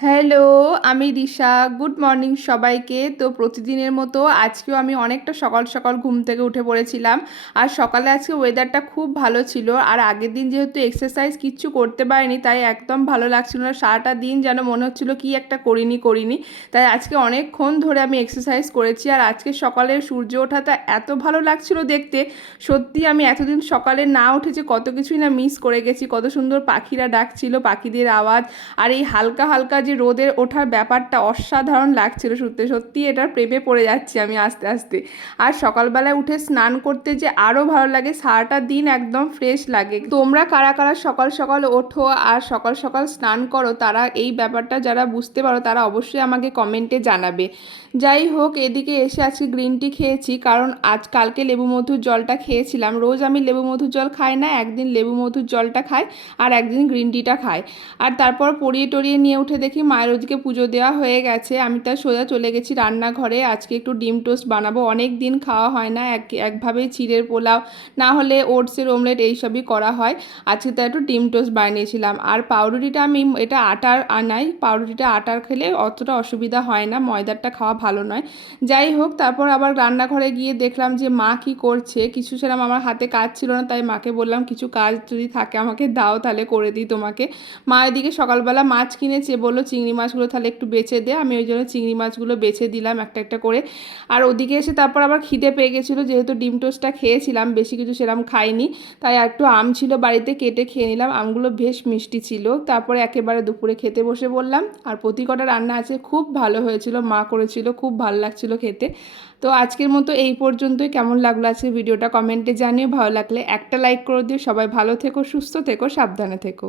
Hello, আমি দিশা। Good morning সবাইকে। তো প্রতিদিনের মতো আজকেও আমি অনেকটা সকাল সকাল ঘুম থেকে উঠে পড়েছিলাম। আর সকালে আজকে ওয়েদারটা খুব ভালো ছিল। আর আগের দিন যেহেতু এক্সারসাইজ কিচ্ছু করতে পারিনি, তাই একদম ভালো লাগছিল না। সারাটা দিন যেন মনে হচ্ছিলো কি একটা করিনি। তাই আজকে অনেকক্ষণ ধরে আমি এক্সারসাইজ করেছি। আর আজকে সকালে সূর্য ওঠাটা এত ভালো লাগছিল দেখতে। সত্যি আমি এতদিন সকালে না উঠে যে কত কিছুই না মিস করে গেছি। কত সুন্দর পাখিরা ডাকছিল, পাখিদের আওয়াজ। আর এই হালকা হালকা যে রোদের ওঠার ব্যাপারটা অসাধারণ লাগছিল। সত্যি এটার প্রেমে পড়ে যাচ্ছি আমি আস্তে আস্তে। আর সকালবেলায় উঠে স্নান করতে যে আরও ভালো লাগে, সারাটা দিন একদম ফ্রেশ লাগে। তোমরা কারা কারা সকাল সকাল ওঠো আর সকাল সকাল স্নান করো, তারা এই ব্যাপারটা যারা বুঝতে পারো তারা অবশ্যই আমাকে কমেন্টে জানাবে। যাই হোক, এদিকে এসে আজকে গ্রিন টি খেয়েছি, কারণ কালকে লেবু মধুর জলটা খেয়েছিলাম। রোজ আমি লেবু মধুর জল খাই না, একদিন লেবু মধুর জলটা খাই আর একদিন গ্রিন টিটা খাই। আর তারপর পরিয়ে টরিয়ে নিয়ে উঠে দেখি মায়ের ওদিকে পুজো দেওয়া হয়ে গেছে। আমি তার সোজা চলে গেছি রান্নাঘরে। আজকে একটু ডিম টোস্ট বানাবো, অনেক দিন খাওয়া হয় না। একভাবেই চিড়ের পোলাও না হলে ওটসের অমলেট এইসবই করা হয়। আজকে তাই একটু ডিম টোস্ট বানিয়েছিলাম। আর পাউরুটিটা আমি এটা আটার আনাই, পাউরুটিটা আটার খেলে অতটা অসুবিধা হয় না, ময়দারটা খাওয়া ভালো নয়। যাই হোক, তারপর আবার রান্নাঘরে গিয়ে দেখলাম যে মা কি করছে। কিছু সেরকম আমার হাতে কাজ ছিল না, তাই মাকে বললাম কিছু কাজ যদি থাকে আমাকে দাও, তাহলে করে দিই তোমাকে। মা এদিকে সকালবেলা মাছ কিনেছে, বললো চিংড়ি মাছগুলো তাহলে একটু বেছে দে। আমি ওই জন্য চিংড়ি মাছগুলো বেছে দিলাম একটা একটা করে। আর ওদিকে এসে তারপর আবার খিদে পেয়ে গেছিলো, যেহেতু ডিম টোস্টটা খেয়েছিলাম, বেশি কিছু সেরকম খাইনি। তাই একটু আম ছিল বাড়িতে, কেটে খেয়ে নিলাম। আমগুলো বেশ মিষ্টি ছিল। তারপরে একেবারে দুপুরে খেতে বসে বললাম। আর প্রতি কটা রান্না আছে, খুব ভালো হয়েছিল, মা করেছিল, খুব ভালো লাগছিল খেতে। তো আজকের মতো এই পর্যন্তই। কেমন লাগলো আজকের ভিডিওটা কমেন্টে জানিও। ভালো লাগলে একটা লাইক করে দিও। সবাই ভালো থেকো, সুস্থ থেকো, সাবধানে থেকো।